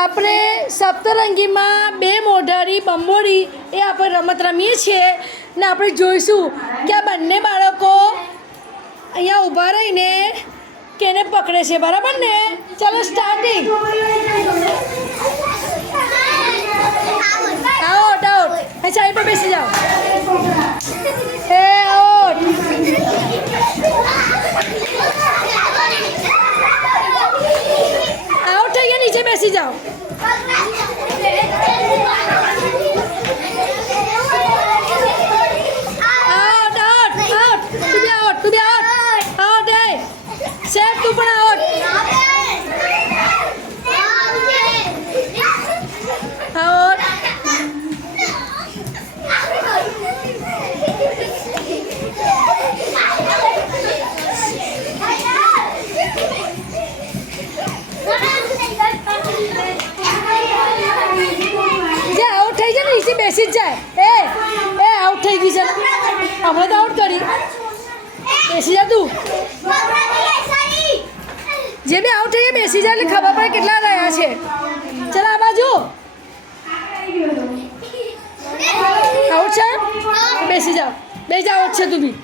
આપણે સપ્તરંગીમાં બે મોઢારી બંબોડી એ આપણે રમત રમીએ છીએ ને આપણે જોઈશું કે આ બંને બાળકો અહીંયા ઊભા રહીને કેને પકડે છે, બરાબર ને? ચાલો સ્ટાર્ટિંગ. Out out. સાઈડ પર બેસી જાઓ. એ આઉટ. આઉટ થઈ ગયા, નીચે બેસી જાઓ. Out out out. તું બી આઉટ, તું બી આઉટ. આઉટ એ સેફ, તું પણ આઉટ. આઉટ. જે આઉટ થઈ જાય ને નીચે બેસી જ જાય. એ આઉટ થઈ ગઈ છે, હમણાં તો આઉટ કરી. બેસી જા તું. જે બી આઉટ થઈ ગયા બેસી જાય એટલે ખબર પડે કેટલા રહ્યા છે. ચાલ આ બાજુ. આઉટ છે, બેસી જાઓ. બે જ આઉટ છે તું બી.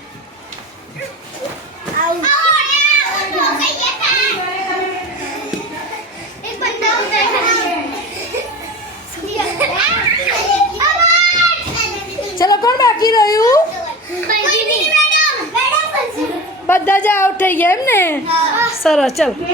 ચલો કોણ બાકી રહ્યું? બધા જ આઉટ થઈ ગયા એમ ને? સરસ. ચલ.